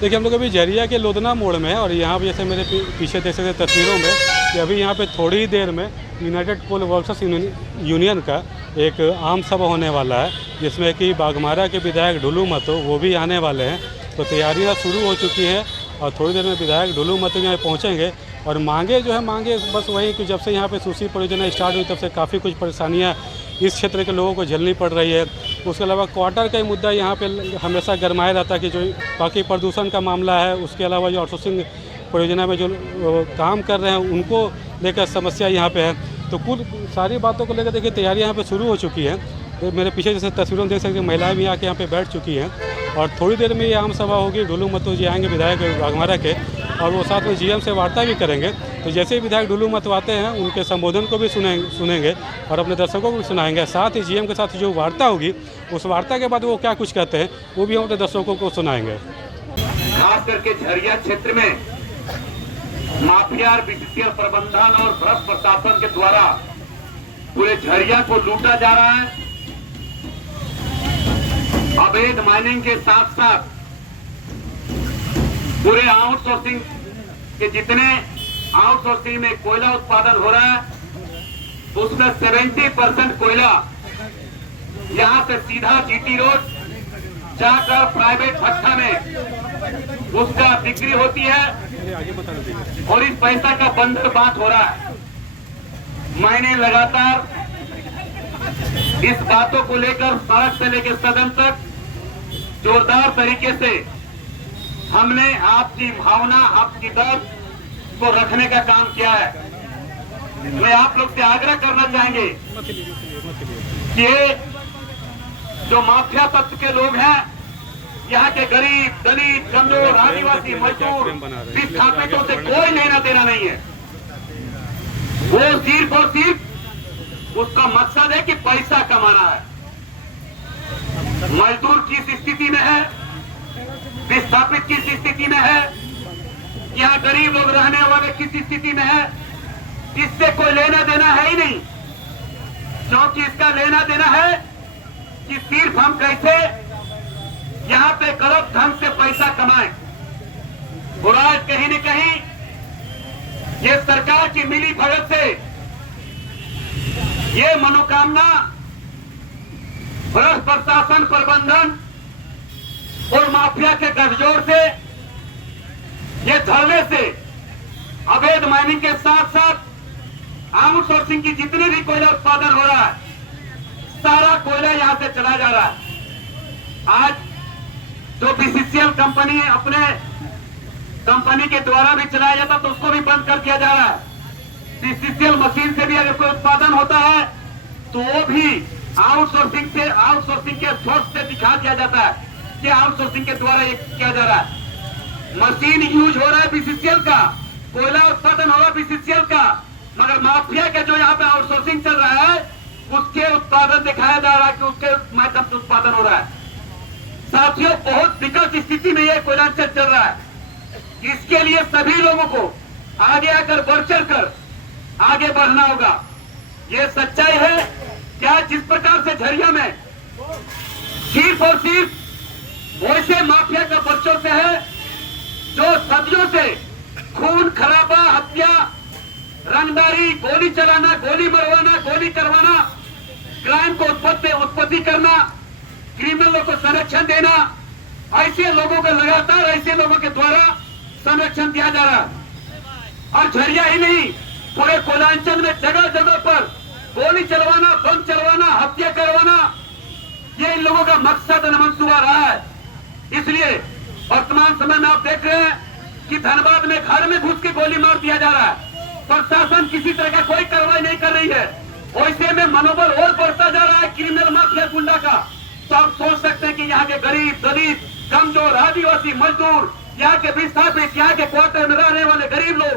देखिए हम लोग अभी झरिया के लोधना मोड़ में है और यहाँ पे जैसे मेरे पीछे देख सकते तस्वीरों में कि अभी यहाँ पे थोड़ी ही देर में यूनाइटेड कोल वर्कर्स यूनियन का एक आम सभा होने वाला है, जिसमें कि बाघमारा के विधायक ढुलू महतो वो भी आने वाले हैं। तो तैयारियाँ शुरू हो चुकी हैं और थोड़ी देर में विधायक ढुलू महतो यहाँ पहुँचेंगे। और मांगे जो है मांगे बस वही कि जब से यहाँ पे सूसी परियोजना स्टार्ट हुई तब से काफ़ी कुछ परेशानियाँ इस क्षेत्र के लोगों को झेलनी पड़ रही है। उसके अलावा क्वार्टर का ही मुद्दा यहाँ पे हमेशा गरमाया रहता है कि जो बाकी प्रदूषण का मामला है, उसके अलावा जो आउटसोर्सिंग परियोजना में जो काम कर रहे हैं उनको लेकर समस्या यहाँ पे है। तो कुल सारी बातों को लेकर देखिए तैयारी यहाँ पे शुरू हो चुकी है। तो मेरे पीछे जैसे तस्वीरों में देख सकते हैं महिलाएं भी आके यहाँ पे बैठ चुकी हैं और थोड़ी देर में ये आम सभा होगी। ढुलू महतो जी आएंगे विधायक बाघमारा के और वो साथ में जीएम से वार्ता भी करेंगे। तो जैसे ही विधायक ढुलू महतो आते हैं उनके संबोधन को भी सुनेंगे और अपने दर्शकों को भी सुनाएंगे। साथ ही जीएम के साथ जो वार्ता होगी उस वार्ता के बाद वो क्या कुछ कहते हैं वो भी हम अपने दर्शकों को सुनाएंगे। खास करके झरिया क्षेत्र में माफिया और बीसीसीएल प्रबंधन और भ्रष्ट प्रशासन के द्वारा पूरे झरिया को लूटा जा रहा है। अवैध माइनिंग के साथ साथ पूरे आउटसोर्सिंग के जितने आउटसोर्सिंग में कोयला उत्पादन हो रहा है उसमें 70% कोयला यहां से सीधा जीटी रोड जाकर प्राइवेट भट्ठा में उसका बिक्री होती है और इस पैसा का बंदर बांट हो रहा है। मैंने लगातार इस बातों को लेकर सड़क से लेकर सदन तक जोरदार तरीके से हमने आपकी भावना, आपकी दर्द को रखने का काम किया है। मैं आप लोग से आग्रह करना चाहेंगे कि जो माफिया तत्व के लोग हैं, यहाँ के गरीब, दलित, कमजोर, आदिवासी, मजदूर, विस्थापितों से कोई लेना देना नहीं है। वो सिर्फ और सिर्फ उसका मकसद है कि पैसा कमाना है। मजदूर किस स्थिति में है, विस्थापित किस स्थिति में है, यहाँ गरीब लोग रहने वाले किस स्थिति में है, इससे कोई लेना देना है ही नहीं। क्योंकि इसका लेना देना है कि सिर्फ हम कैसे यहाँ पे गलत ढंग से पैसा कमाएं। और आज कहीं न कहीं ये सरकार की मिली भगत से ये मनोकामना भ्रष्ट प्रशासन, प्रबंधन और माफिया के गठजोड़ से, ये धरने से अवैध माइनिंग के साथ साथ आउटसोर्सिंग की जितने भी कोयला उत्पादन हो रहा है, सारा कोयला यहां से चला जा रहा है। आज जो बीसीसीएल कंपनी अपने कंपनी के द्वारा भी चलाया जाता तो उसको भी बंद कर दिया जा रहा है। बीसीसीएल मशीन से भी अगर कोई उत्पादन होता है तो वो भी आउटसोर्सिंग के सोर्स से दिखा दिया जाता है कि आउटसोर्सिंग के द्वारा ये किया जा रहा है। मशीन यूज हो रहा है बीसीसीएल का, कोयला उत्पादन हो रहा है बीसीसीएल का, मगर माफिया का जो यहाँ पे आउटसोर्सिंग चल रहा है उसके उत्पादन दिखाया जा रहा है कि उसके माध्यम से उत्पादन हो रहा है। साथियों, बहुत विकट स्थिति में यह कोयलांचल चल रहा है। इसके लिए सभी लोगों को आगे आकर बढ़ चढ़ कर आगे बढ़ना होगा। ये सच्चाई है क्या जिस प्रकार से झरिया में सिर्फ और सिर्फ वैसे माफिया का बच्चों से है जो सदियों से खून खराबा, हत्या, रंगदारी, गोली चलाना, गोली मरवाना, गोली करवाना, क्राइम को उत्पत्ति करना, क्रिमिनलों को संरक्षण देना, ऐसे लोगों को लगातार ऐसे लोगों के द्वारा संरक्षण दिया जा रहा है। और झरिया ही नहीं, पूरे कोयलांचल में जगह जगह पर गोली चलवाना, बम चलवाना, हत्या करवाना, ये इन लोगों का मकसद और मंसूबा रहा है। इसलिए वर्तमान समय में आप देख रहे हैं कि धनबाद में घर में घुस के गोली मार दिया जा रहा है। प्रशासन किसी तरह का कोई कार्रवाई नहीं कर रही है। वैसे में मनोबल और बढ़ता जा रहा है क्रिमिनल माफिया गुंडा का। तो आप सोच सकते हैं कि यहाँ के गरीब, दलित, कमजोर, आदिवासी, मजदूर, यहाँ के विस्थापित, यहाँ के क्वार्टर में रहने वाले गरीब लोग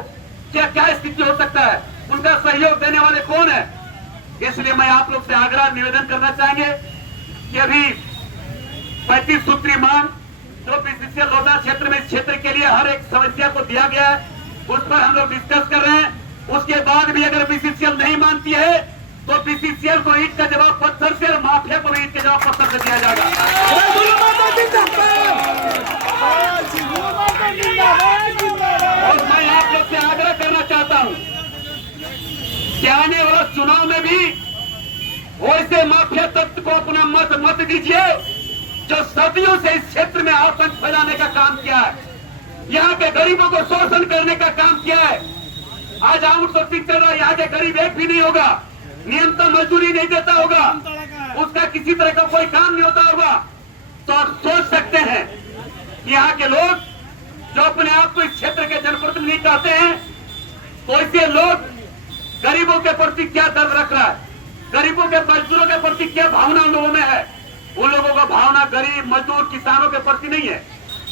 क्या स्थिति हो सकता है, उनका सहयोग देने वाले कौन है। इसलिए मैं आप लोग से आग्रह निवेदन करना चाहेंगे कि अभी 35 सूत्री मांग जो बीसीसीएल लोधना क्षेत्र में, इस क्षेत्र के लिए हर एक समस्या को दिया गया है, उस पर हम लोग डिस्कस कर रहे हैं। उसके बाद भी अगर बीसीसीएल नहीं मानती है तो बीसीसीएल को ईंट का जवाब पत्थर से और माफिया को ईंट का जवाब पत्थर से दिया जाएगा। हूं कि आने वाला चुनाव में भी वैसे माफिया तत्व को अपना मत दीजिए जो सदियों से इस क्षेत्र में आतंक फैलाने का काम किया है, यहाँ के गरीबों को शोषण करने का काम किया है। आज आउटसोर्सिंग चल रहा है, यहाँ के गरीब एक भी नहीं होगा, न्यूनतम मजदूरी नहीं देता होगा, उसका किसी तरह का कोई काम नहीं होता होगा। तो आप सोच सकते हैं कि यहाँ के लोग जो अपने आप को इस क्षेत्र के जनप्रतिनिधि कहते हैं, तो ऐसे लोग गरीबों के प्रति क्या दर्द रख रहा है, गरीबों के मजदूरों के प्रति क्या भावना उन लोगों में है। उन लोगों का भावना गरीब मजदूर किसानों के प्रति नहीं है,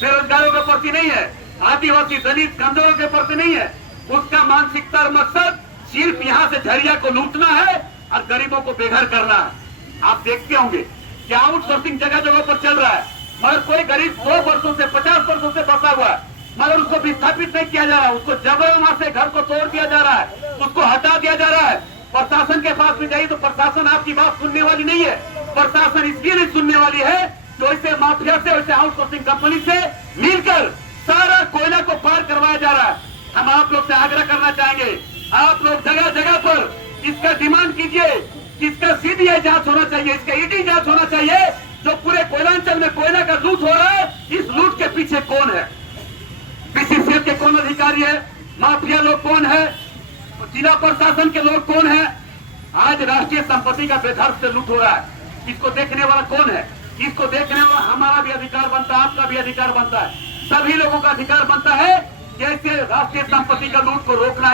बेरोजगारों के प्रति नहीं है, आदिवासी दलित कमजोरों के प्रति नहीं है। उसका मानसिकता और मकसद सिर्फ यहाँ से झरिया को लूटना है और गरीबों को बेघर करना है। आप देखते होंगे कि आउटसोर्सिंग जगह जगह पर चल रहा है, मगर कोई गरीब 100 वर्षों से 50 वर्षों से बसा हुआ है, मगर उसको विस्थापित नहीं किया जा रहा, उसको जबरन वहां से घर को तोड़ दिया जा रहा है, उसको हटा दिया जा रहा है। प्रशासन के पास भी जाइए तो प्रशासन आपकी बात सुनने वाली नहीं है। प्रशासन इसलिए नहीं सुनने वाली है जो ऐसे माफिया से, वैसे आउटसोर्सिंग कंपनी से मिलकर सारा कोयला को पार करवाया जा रहा है। हम आप लोग से आग्रह करना चाहेंगे, आप लोग जगह जगह पर इसका डिमांड कीजिए कि इसका सीबीआई जांच होना चाहिए, इसका ईडी जांच होना चाहिए। जो पूरे कोयलांचल में कोयला का लूट हो रहा है, इस लूट के पीछे कौन है, बीसीसीएल के कौन अधिकारी है, माफिया लोग कौन है, जिला प्रशासन के लोग कौन है। आज राष्ट्रीय संपत्ति का बेधर्म से लूट हो रहा है, इसको देखने वाला कौन है। इसको देखने वाला हमारा भी अधिकार बनता है, आपका भी अधिकार बनता है, सभी लोगों का अधिकार बनता है। जैसे राष्ट्रीय संपत्ति का लूट को रोकना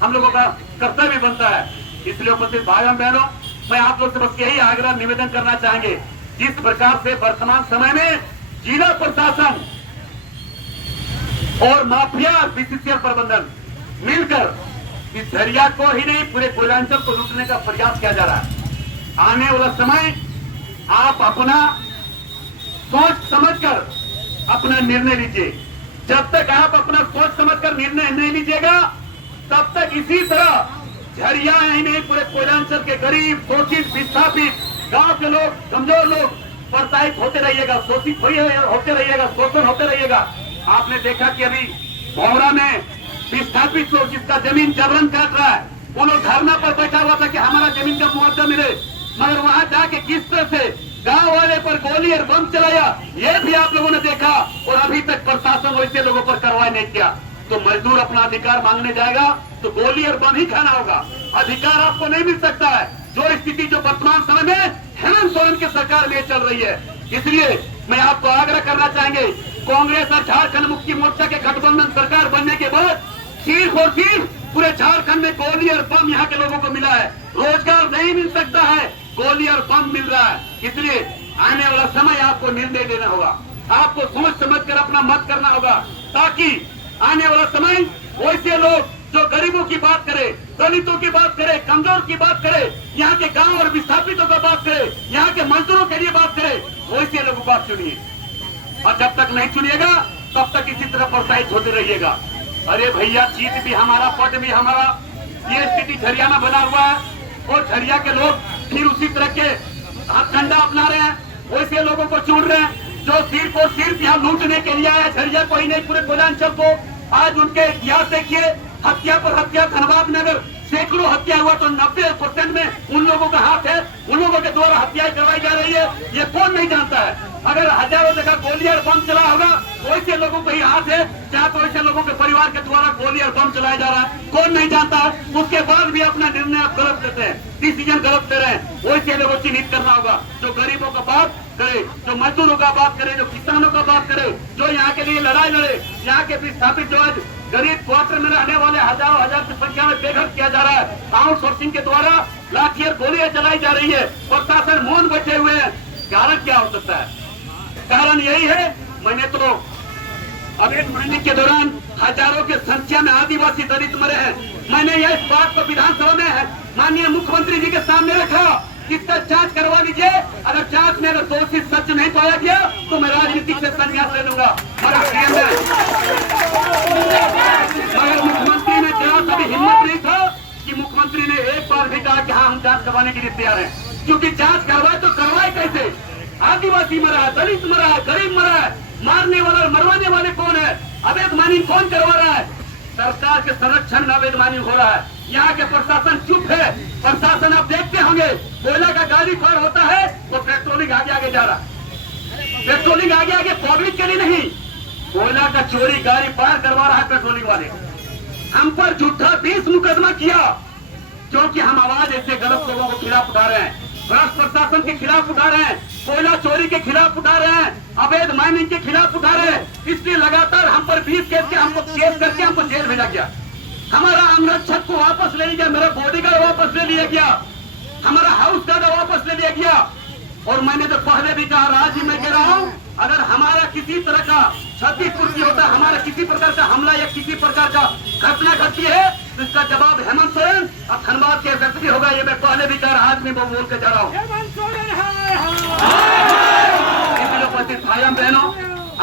हम लोगों का कर्तव्य बनता है। इसलिए उपस्थित भाइयों बहनों, मैं आप लोग से बस यही आग्रह निवेदन करना चाहेंगे, जिस प्रकार से वर्तमान समय में जिला प्रशासन और माफिया बीसीसीएल प्रबंधन मिलकर इस झरिया को ही नहीं पूरे कोयलांचल को लूटने का प्रयास किया जा रहा है। आने वाला समय आप अपना सोच समझकर अपना निर्णय लीजिए। जब तक आप अपना सोच समझकर निर्णय नहीं लीजिएगा, तब तक इसी तरह झरिया ही नहीं पूरे कोयलांचल के गरीब, शोषित, विस्थापित, गांव के लोग, कमजोर लोग प्रताड़ित होते रहिएगा, शोषित होते रहिएगा, शोषण होते रहेगा। आपने देखा कि अभी भौरा में विस्थापित लोग जिसका जमीन जबरन काट रहा है, वो लोग धरना पर बैठा हुआ था कि हमारा जमीन का मुआवजा मिले, मगर वहां जाके किस तरह से गांव वाले पर गोली और बम चलाया, ये भी आप लोगों ने देखा। और अभी तक प्रशासन वैसे लोगों पर कार्रवाई नहीं किया। तो मजदूर अपना अधिकार मांगने जाएगा तो गोली और बम ही खाना होगा, अधिकार आपको नहीं मिल सकता है। जो स्थिति जो वर्तमान समय में हेमंत सोरेन की सरकार में चल रही है, इसलिए मैं आपको आग्रह करना चाहेंगे, कांग्रेस और झारखंड मुक्ति मोर्चा के गठबंधन सरकार बनने के बाद सिर्फ और सिर्फ पूरे झारखंड में गोली और बम यहाँ के लोगों को मिला है, रोजगार नहीं मिल सकता है, गोली और बम मिल रहा है। इसलिए आने वाला समय आपको निर्णय लेना होगा, आपको सोच समझकर अपना मत करना होगा, ताकि आने वाला समय वैसे लोग जो गरीबों की बात करे, दलितों की बात करे, कमजोर की बात करे, यहाँ के गांव और विस्थापितों का बात करे, यहाँ के मजदूरों के लिए बात करे, वैसे लोगों की बात सुनिए। और जब तक नहीं सुनिएगा तब तक इसी तरह प्रोत्साहित होते रहिएगा। अरे भैया, जीत भी हमारा, पट भी हमारा, ये स्थिति झरिया में बना हुआ है और झरिया के लोग फिर उसी तरह के हथकंडा अपना रहे हैं, वैसे लोगों को चुन रहे हैं जो सिर्फ और सिर्फ यहाँ लूटने के लिए आया, झरिया को ही नहीं पूरे कोयलांचल को। आज उनके इतिहास देखिए, हत्या पर हत्या, धनबाद में अगर सैकड़ों हत्या हुआ तो 90% में उन लोगों का हाथ है, उन लोगों के द्वारा हत्याएं करवाई जा रही है। ये कौन नहीं जानता है? अगर हजारों जगह गोली और बम चला होगा, वैसे लोगों को ही हाथ है, जहाँ तो वैसे लोगों के परिवार के द्वारा गोली और बम चलाया जा रहा है, कौन नहीं जानता है? उसके बाद भी अपना निर्णय आप गलत देते हैं, डिसीजन गलत ले रहे हैं। वैसे लोगों चिन्हित करना होगा जो गरीबों का बात करे, जो मजदूरों का बात करे, जो किसानों का बात करे, जो यहाँ के लिए लड़ाई लड़े। यहाँ के विस्थापित जो आज गरीब क्वार्टर में रहने वाले हजारों हजार की संख्या में बेघर किया जा रहा है, आउटसोर्सिंग के द्वारा लाठी और गोलियां चलाई जा रही है, प्रशासन मौन बैठे हुए हैं। कारण क्या हो सकता है? कारण यही है, मैंने तो अवैध माइनिंग के दौरान हजारों की संख्या में आदिवासी दलित मरे हैं। मैंने यह इस बात को विधानसभा में माननीय मुख्यमंत्री जी के सामने रखा, इसका जांच करवा लीजिए। अगर जांच में अगर दोषी सच नहीं पाया गया तो मैं राजनीतिक से संन्यास ले लूंगा। मगर मुख्यमंत्री ने जरा सा भी हिम्मत नहीं था कि मुख्यमंत्री ने एक बार भी कहा कि हाँ, हम जांच करवाने के लिए तैयार हैं। क्योंकि जांच करवाए तो करवाए कैसे? आदिवासी मरा है, दलित मरा है, गरीब मरा है, मारने वाला मरवाने वाले कौन है? अवैध माइनिंग कौन करवा रहा है? सरकार के संरक्षण में अवैध माइनिंग हो रहा है। यहाँ के प्रशासन चुप है। प्रशासन आप देखते होंगे, कोयला का गाड़ी पार होता है तो पेट्रोलिंग आगे आगे जा रहा है। पेट्रोलिंग आगे आगे पब्लिक के लिए नहीं, कोयला का चोरी गाड़ी पार करवा रहा है पेट्रोलिंग वाले। हम पर झूठा 20 मुकदमा किया, क्योंकि हम आवाज ऐसे गलत लोगों के खिलाफ उठा रहे हैं, भ्रष्ट प्रशासन के खिलाफ उठा रहे हैं, कोयला चोरी के खिलाफ उठा रहे हैं, अवैध माइनिंग के खिलाफ उठा रहे हैं। इसलिए लगातार हम पर 20 केस करके हमको जेल भेजा गया। हमारा अंगरक्षक को वापस ले लिया गया, मेरा बॉडीगार्ड वापस ले लिया गया, हमारा हाउस गार्ड वापस ले लिया गया। और मैंने तो पहले भी कहा, आज ही मैं कह रहा हूं, अगर हमारा किसी तरह का क्षतिपूर्ति होता है, हमारा किसी प्रकार का हमला या किसी प्रकार का घटना घटती है, तो इसका जवाब हेमंत सोरेन और धनबाद के एसएसपी होगा। ये मैं पहले भी कह रहा, आज मैं वो बोल के जा रहा हूँ। इसलिए उपस्थित भाइयों बहनों,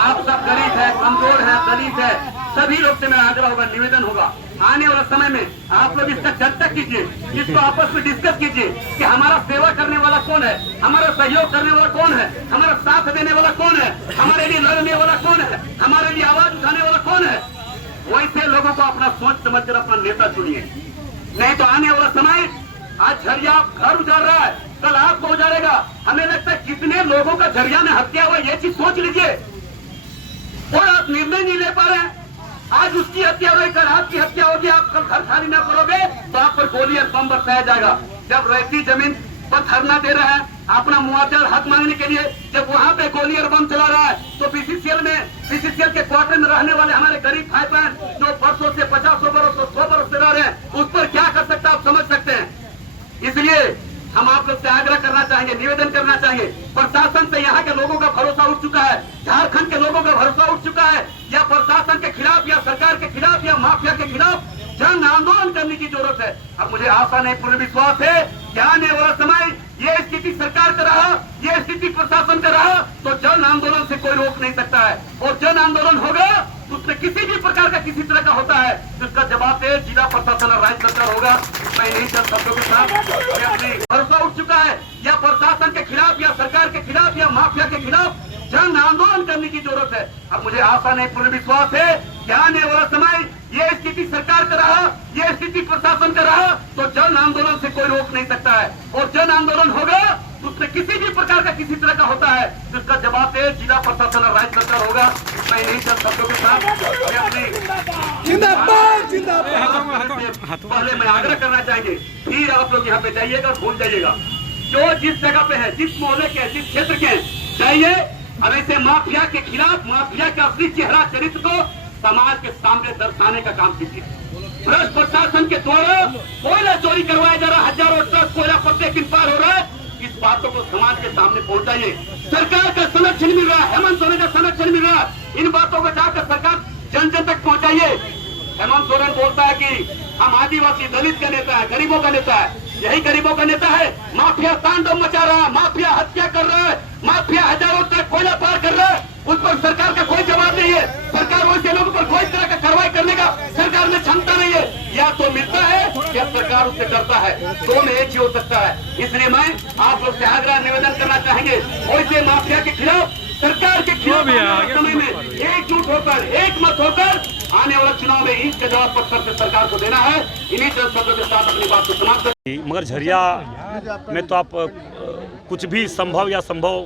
आप सब गरीब है, कमजोर है, दलित है, सभी लोग से मेरा आग्रह होगा, निवेदन होगा, आने वाले समय में आप लोग इसका चर्चा कीजिए, इसको आपस में डिस्कस कीजिए कि हमारा सेवा करने वाला कौन है, हमारा सहयोग करने वाला कौन है, हमारा साथ देने वाला कौन है, हमारे लिए लड़ने वाला कौन है, हमारे लिए आवाज उठाने वाला कौन है। वैसे लोगों को अपना सोच समझ कर अपना नेता चुनिए, नहीं तो आने वाला समय, आज झरिया घर उजाड़ रहा है, कल आपको उजाड़ेगा। हमें लगता है कितने लोगों का झरिया में हत्या हुआ, ये चीज सोच लीजिए, और आप निर्णय नहीं ले पा रहे हैं। आज उसकी हत्या हुई, कल आपकी हत्या होगी, आप कल घर खाली ना करोगे तो आप पर गोली और बम बरसाया जाएगा। जब रहती जमीन पर धरना दे रहा है अपना मुआवजा हक मांगने के लिए, जब वहां पे गोली और बम चला रहा है, तो बीसीसीएल के क्वार्टर में रहने वाले हमारे गरीब भाई बहन जो बरसों से 50 बरस 100 बरस से रह रहे हैं, उस पर क्या कर सकता है आप समझ सकते हैं। इसलिए हम आप लोग से आग्रह करना चाहेंगे, निवेदन करना चाहेंगे, प्रशासन से यहाँ के लोगों का भरोसा उठ चुका है, झारखंड के लोगों का भरोसा उठ चुका है। या प्रशासन के खिलाफ या सरकार के खिलाफ या माफिया के खिलाफ जन आंदोलन करने की जरूरत है। अब मुझे आशा नहीं, पूर्ण विश्वास है कि आने वाला समय ये स्थिति सरकार का रहा, ये स्थिति प्रशासन का रहा, तो जन आंदोलन से कोई रोक नहीं सकता है। और जन आंदोलन होगा तो उसमें किसी भी प्रकार का किसी तरह का होता है तो उसका जवाब है जिला प्रशासन और राज्य सरकार होगा। मैं नहीं चल शब्दों के साथ भरोसा उठ चुका है, या प्रशासन के खिलाफ या सरकार के खिलाफ या माफिया के खिलाफ जन आंदोलन करने की जरूरत है। अब मुझे आशा नहीं, पूर्ण विश्वास है कि आने वाला समय ये स्थिति सरकार का रहा, ये स्थिति प्रशासन का रहा, तो जन आंदोलन से कोई रोक नहीं सकता है। और जन आंदोलन होगा तो उसमें किसी भी प्रकार का किसी तरह का होता है तो उसका जवाब है जिला प्रशासन और राज्य सरकार होगा। मैं नहीं चल शब्दों के साथ पहले मैं आग्रह करना चाहेंगे, फिर आप लोग यहाँ पे जाइएगा और भूल जाइएगा, जो जिस जगह पे है, जिस मोहल्ले के, जिस क्षेत्र के जाइए, और ऐसे माफिया के खिलाफ, माफिया का असली चेहरा चरित्र को समाज के सामने दर्शाने का काम कीजिए। भ्रष्ट प्रशासन के द्वारा कोयला चोरी करवाया जा रहा, हजारों ट्रक कोयला प्रत्येक दिन पार हो रहा है, इस बातों को समाज के सामने पहुंचाइए। सरकार का संरक्षण मिल रहा है, हेमंत सोरेन का संरक्षण मिल रहा है, इन बातों को जाकर सरकार जन जन तक पहुंचाइए। हेमंत सोरेन बोलता है कि हम आदिवासी दलित का नेता है, गरीबों का नेता है, यही गरीबों का नेता है। माफिया तांडव मचा रहा है, माफिया हत्या कर रहा है, माफिया हजारों ट्रक कोयला पार कर रहा है, उस पर सरकार का कोई जवाब नहीं है। सरकार वैसे लोगों पर कोई तरह का कार्रवाई करने का सरकार में क्षमता नहीं है, या तो मिलता है या सरकार उससे डरता है, दो में एक ही हो सकता है। इसलिए मैं आप लोग से आग्रह निवेदन करना चाहेंगे, वैसे माफिया के खिलाफ, सरकार के खिलाफ समय में एकजुट होकर, एक मत होकर आने वाले चुनाव में इसका जवाब पत्थर से सरकार को देना है। इन्हीं शब्दों के साथ अपनी बात को समाप्त कर। मगर झरिया में तो आप कुछ भी संभव या संभव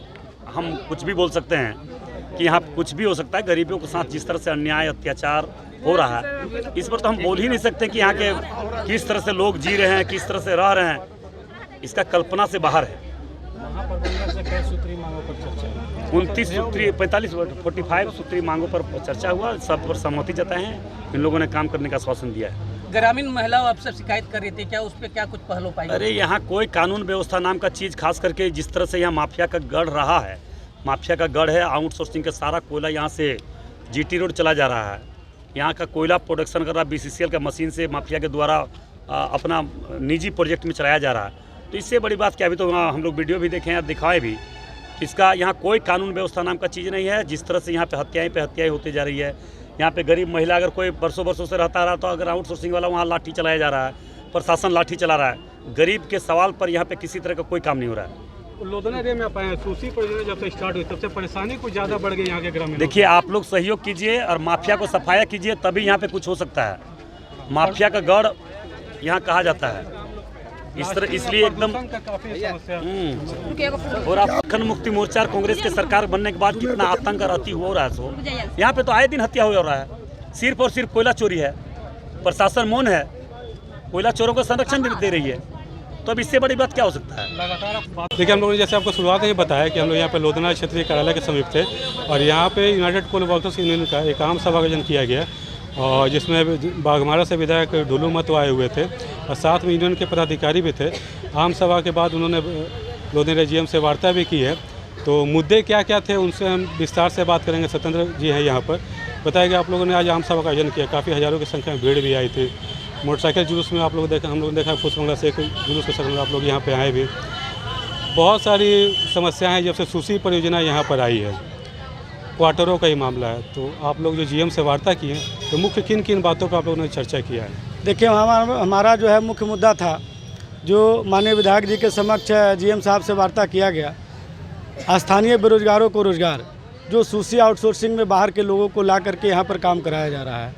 हम कुछ भी बोल सकते हैं कि यहाँ कुछ भी हो सकता है। गरीबों के साथ जिस तरह से अन्याय अत्याचार हो रहा है, इस पर तो हम बोल ही नहीं सकते कि यहाँ के किस तरह से लोग जी रहे हैं, किस तरह से रह रहे हैं, इसका कल्पना से बाहर है। 29 सूत्री 45 सूत्री मांगों पर चर्चा हुआ, सब पर सहमति जताए हैं, इन लोगों ने काम करने का आश्वासन दिया है। ग्रामीण महिलाओं अफसर शिकायत कर रही थी, क्या उस पर क्या कुछ पहल हो पाई? अरे यहाँ कोई कानून व्यवस्था नाम का चीज़, खास करके जिस तरह से यहाँ माफिया का गढ़ रहा है, माफिया का गढ़ है, आउटसोर्सिंग का सारा कोयला यहाँ से जीटी रोड चला जा रहा है, यहाँ का कोयला प्रोडक्शन कर रहा बीसीसीएल का मशीन से माफिया के द्वारा अपना निजी प्रोजेक्ट में चलाया जा रहा है। तो इससे बड़ी बात क्या, अभी तो हम लोग वीडियो भी देखे हैं, दिखाए भी, इसका यहाँ कोई कानून व्यवस्था नाम का चीज़ नहीं है। जिस तरह से यहाँ पे हत्याएं होती जा रही है, यहाँ पे गरीब महिला अगर कोई बरसों से रहता रहा तो अगर आउटसोर्सिंग वाला वहाँ लाठी चलाया जा रहा है, प्रशासन लाठी चला रहा है, गरीब के सवाल पर यहाँ पे किसी तरह का कोई काम नहीं हो रहा है। लोधना एरिया में आप आए, सूसी परियोजना जब से स्टार्ट हुई तब से परेशानी कुछ ज़्यादा बढ़ गई यहाँ के ग्रामीण। देखिए, आप लोग सहयोग कीजिए और माफिया को सफाया कीजिए, तभी यहाँ पे कुछ हो सकता है। माफिया का गढ़ यहाँ कहा जाता है। इस तरह इसलिए एकदम और आप दक्खन मुक्ति मोर्चा और कांग्रेस के सरकार बनने के बाद कितना आतंक और अति हो रहा है। सो यहाँ पे तो आए दिन हत्या हो रहा है, सिर्फ और सिर्फ कोयला चोरी है। प्रशासन मौन है, कोयला चोरों को संरक्षण भी दे रही है, तो अब इससे बड़ी बात क्या हो सकता है। देखिए, हम लोगों ने जैसे आपको शुरुआत में बताया कि हम लोग यहाँ पे लोधना क्षेत्रीय कार्यालय के समीप थे और यहाँ पे यूनाइटेड कोल वर्कर्स यूनियन का एक आम सभा का आयोजन किया गया और जिसमें बाघमारा से विधायक ढुलू महतो आए हुए थे और साथ में यूनियन के पदाधिकारी भी थे। आम सभा के बाद उन्होंने लोधना GM से वार्ता भी की है, तो मुद्दे क्या क्या थे उनसे हम विस्तार से बात करेंगे। स्वतंत्र जी हैं यहाँ पर। बताया कि आप लोगों ने आज आम सभा का आयोजन किया, काफ़ी हज़ारों की संख्या में भीड़ भी आई थी। मोटरसाइकिल जुलूस में आप लोग देखा, हम लोगों ने देखा पुष्पगंगा से एक जुलूस के संग आप लोग यहाँ पे आए भी। बहुत सारी समस्याएं हैं, जब से सुशी परियोजना यहाँ पर आई है, क्वार्टरों का ही मामला है। तो आप लोग जो GM से वार्ता की है, तो मुख्य किन किन बातों पर आप लोगों ने चर्चा किया है? देखिए, हमारा जो है मुख्य मुद्दा था, जो माननीय विधायक जी के समक्ष GM साहब से वार्ता किया गया, स्थानीय बेरोजगारों को रोजगार, जो सुशी आउटसोर्सिंग में बाहर के लोगों को ला करके यहाँ पर काम कराया जा रहा है,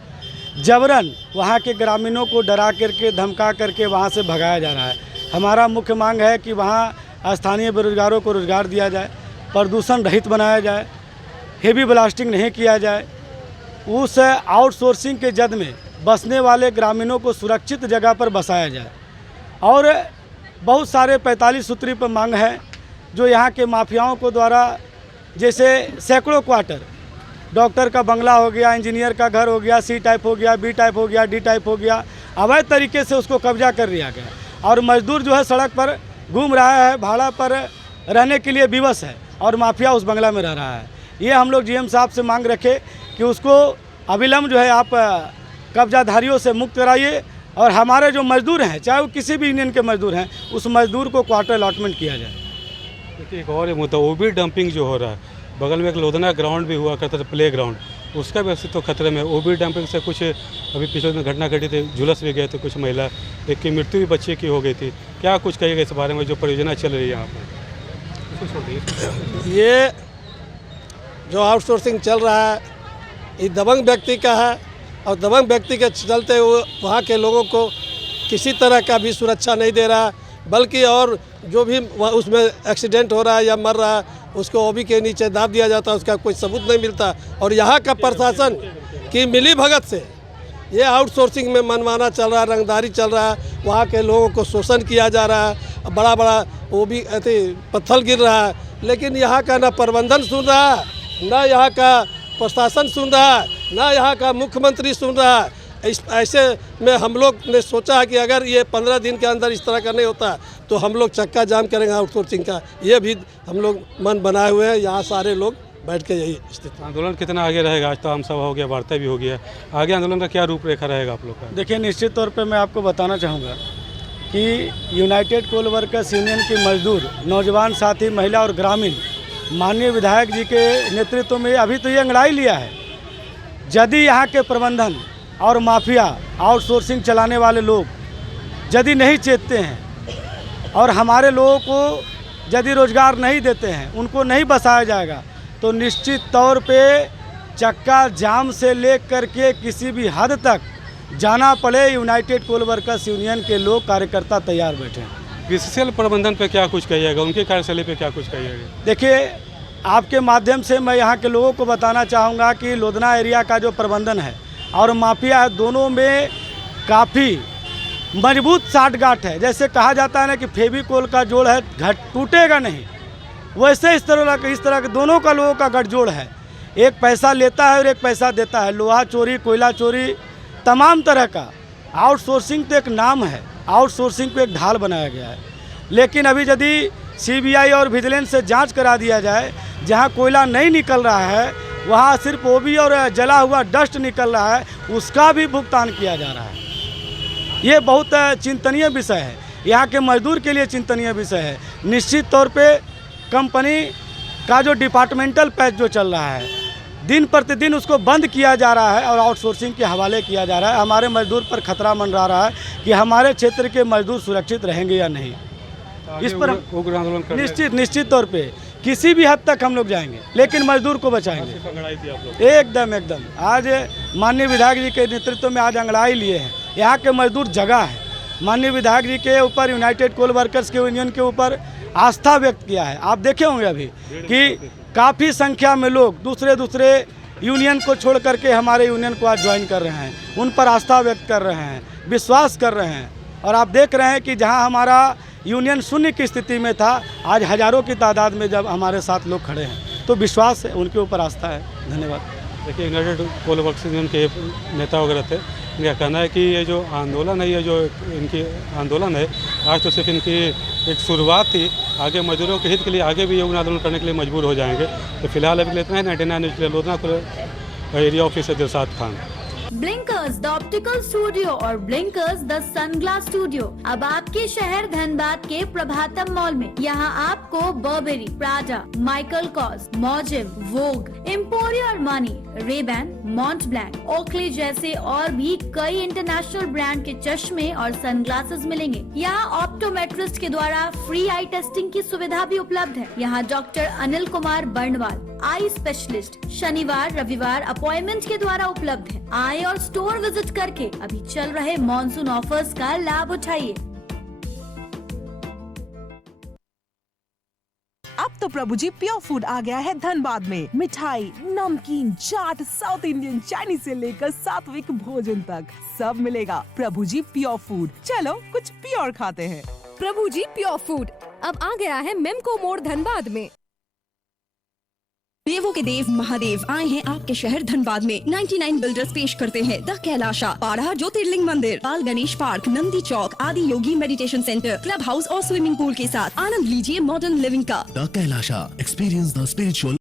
जबरन वहाँ के ग्रामीणों को डरा करके धमका करके वहाँ से भगाया जा रहा है। हमारा मुख्य मांग है कि वहाँ स्थानीय बेरोजगारों को रोजगार दिया जाए, प्रदूषण रहित बनाया जाए, हेवी ब्लास्टिंग नहीं किया जाए, उस आउटसोर्सिंग के जद में बसने वाले ग्रामीणों को सुरक्षित जगह पर बसाया जाए। और बहुत सारे 45 सूत्री पर मांग है जो यहाँ के माफियाओं को द्वारा, जैसे सैकड़ों क्वार्टर, डॉक्टर का बंगला हो गया, इंजीनियर का घर हो गया, C टाइप हो गया, B टाइप हो गया, D टाइप हो गया, अवैध तरीके से उसको कब्जा कर लिया गया और मजदूर जो है सड़क पर घूम रहा है, भाड़ा पर रहने के लिए विवश है और माफिया उस बंगला में रह रहा है। ये हम लोग GM साहब से मांग रखे कि उसको अविलंब जो है आप कब्जाधारियों से मुक्त कराइए और हमारे जो मजदूर हैं, चाहे वो किसी भी यूनियन के मजदूर हैं, उस मजदूर को क्वार्टर अलॉटमेंट किया जाए। देखिए, एक और मुद्दा ओबी डंपिंग जो हो रहा है, बगल में एक लोधना ग्राउंड भी हुआ करता था, प्ले ग्राउंड, उसका भी अस्तित्व खतरे में। ओबी डंपिंग से कुछ अभी पिछले दिन घटना घटी थी, झुलस भी गए थे कुछ महिला, एक की मृत्यु भी बच्चे की हो गई थी। क्या कुछ कहिएगा इस बारे में, जो परियोजना चल रही है यहाँ पर? ये जो आउटसोर्सिंग चल रहा है, ये दबंग व्यक्ति का है और दबंग व्यक्ति के चलते वो वहाँ के लोगों को किसी तरह का भी सुरक्षा नहीं दे रहा, बल्कि और जो भी उसमें एक्सीडेंट हो रहा है या मर रहा है, उसको ओबी के नीचे दाब दिया जाता है, उसका कोई सबूत नहीं मिलता। और यहाँ का प्रशासन की मिली भगत से ये आउटसोर्सिंग में मनमाना चल रहा है, रंगदारी चल रहा है, वहाँ के लोगों को शोषण किया जा रहा है, बड़ा बड़ा वो भी ऐसे पत्थर गिर रहा है। लेकिन यहाँ का ना प्रबंधन सुन रहा है, ना यहाँ का प्रशासन सुन रहा है, ना यहाँ का मुख्यमंत्री सुन रहा है। ऐसे में हम लोग ने सोचा है कि अगर ये 15 दिन के अंदर इस तरह का नहीं होता तो हम लोग चक्का जाम करेंगे आउटसोर्सिंग का। ये भी हम लोग मन बनाए हुए हैं, यहाँ सारे लोग बैठ के यही स्थिति। आंदोलन कितना आगे रहेगा? आज तो आम सभा हो गया, वार्ता भी हो गया, आगे आंदोलन का क्या रूपरेखा रहेगा आप लोग का? देखिए, निश्चित तौर पे मैं आपको बताना चाहूँगा कि यूनाइटेड कोल वर्कर्स यूनियन के मजदूर, नौजवान साथी, महिला और ग्रामीण माननीय विधायक जी के नेतृत्व में अभी तो ये अंगड़ाई लिया है। यदि यहाँ के प्रबंधन और माफिया आउटसोर्सिंग चलाने वाले लोग यदि नहीं चेतते हैं और हमारे लोगों को यदि रोजगार नहीं देते हैं, उनको नहीं बसाया जाएगा, तो निश्चित तौर पे चक्का जाम से लेकर के किसी भी हद तक जाना पड़े। यूनाइटेड कोल वर्कर्स यूनियन के लोग कार्यकर्ता तैयार बैठे हैं। BCCL प्रबंधन पे क्या कुछ कहिएगा, उनके कार्यशैली पे क्या कुछ कहिएगा? देखिए, आपके माध्यम से मैं यहाँ के लोगों को बताना चाहूँगा कि लोधना एरिया का जो प्रबंधन है और माफिया है, दोनों में काफ़ी मजबूत साठगांठ है। जैसे कहा जाता है ना कि फेविकोल का जोड़ है, टूटेगा नहीं, वैसे इस तरह के दोनों का लोगों का गठजोड़ है। एक पैसा लेता है और एक पैसा देता है। लोहा चोरी, कोयला चोरी, तमाम तरह का आउटसोर्सिंग तो एक नाम है, आउटसोर्सिंग को एक ढाल बनाया गया है। लेकिन अभी यदि CBI और विजिलेंस से जांच करा दिया जाए, जहां कोयला नहीं निकल रहा है वहां सिर्फ ओबी और जला हुआ डस्ट निकल रहा है, उसका भी भुगतान किया जा रहा है। ये बहुत चिंतनीय विषय है, यहाँ के मजदूर के लिए चिंतनीय विषय है। निश्चित तौर पे कंपनी का जो डिपार्टमेंटल पैच जो चल रहा है, दिन प्रतिदिन उसको बंद किया जा रहा है और आउटसोर्सिंग के हवाले किया जा रहा है। हमारे मजदूर पर खतरा मंडरा रहा है कि हमारे क्षेत्र के मजदूर सुरक्षित रहेंगे या नहीं। इस पर उग्र आंदोलन निश्चित तौर पे किसी भी हद तक हम लोग जाएंगे, लेकिन मजदूर को बचाएंगे। एकदम आज माननीय विधायक जी के नेतृत्व में आज अंगड़ाई लिए हैं यहाँ के मजदूर जगा है। माननीय विधायक जी के ऊपर यूनाइटेड कोल वर्कर्स के यूनियन के ऊपर आस्था व्यक्त किया है। आप देखे होंगे अभी कि काफ़ी संख्या में लोग दूसरे यूनियन को छोड़ करके हमारे यूनियन को आज ज्वाइन कर रहे हैं, उन पर आस्था व्यक्त कर रहे हैं, विश्वास कर रहे हैं। और आप देख रहे हैं कि जहां हमारा यूनियन शून्य की स्थिति में था, आज हज़ारों की तादाद में जब हमारे साथ लोग खड़े हैं, तो विश्वास है, उनके ऊपर आस्था है। धन्यवाद। देखिए, यूनाइटेड कोल वर्कर्स यूनियन के नेता वगैरह थे, इनका कहना है कि ये जो आंदोलन है, ये जो इनकी आंदोलन है, आज तो सिर्फ इनकी एक शुरुआत थी। आगे मजदूरों के हित के लिए आगे भी ये आंदोलन करने के लिए मजबूर हो जाएंगे। तो फिलहाल अभी इतना है। 99 न्यूज़ के लिए Lodhna area officer Dilshad Khan. Blinkers the optical studio और ब्लिंकर्स द सनग्लास स्टूडियो अब आपके शहर धनबाद के प्रभातम मॉल में। यहाँ आपको बर्बेरी, प्राडा, माइकल कॉस, मॉजिव, Vogue, Emporio Armani, Ray Ban, Mont Blanc, Oakley जैसे और भी कई इंटरनेशनल ब्रांड के चश्मे और सनग्लासेस मिलेंगे। यहाँ ऑप्टोमेट्रिस्ट के द्वारा फ्री आई टेस्टिंग की सुविधा भी उपलब्ध है। यहाँ doctor Anil Kumar Barnwal eye specialist शनिवार रविवार अपॉइंटमेंट के द्वारा उपलब्ध है। आए और स्टोर विजिट करके अभी चल रहे मॉनसून ऑफर्स का लाभ उठाइए। अब तो प्रभु जी प्योर फूड आ गया है धनबाद में। मिठाई, नमकीन, चाट, साउथ इंडियन, चाइनीज से लेकर सात्विक भोजन तक सब मिलेगा। प्रभु जी प्योर फूड, चलो कुछ प्योर खाते हैं। प्रभु जी प्योर फूड अब आ गया है मेमको मोड़ धनबाद में। देवों के देव महादेव आए हैं आपके शहर धनबाद में। 99 बिल्डर्स पेश करते हैं द कैलाशा, पाड़ा ज्योतिर्लिंग मंदिर, बाल गणेश पार्क, नंदी चौक, आदि योगी मेडिटेशन सेंटर, क्लब हाउस और स्विमिंग पूल के साथ आनंद लीजिए मॉडर्न लिविंग का। The Kailasa, experience the spiritual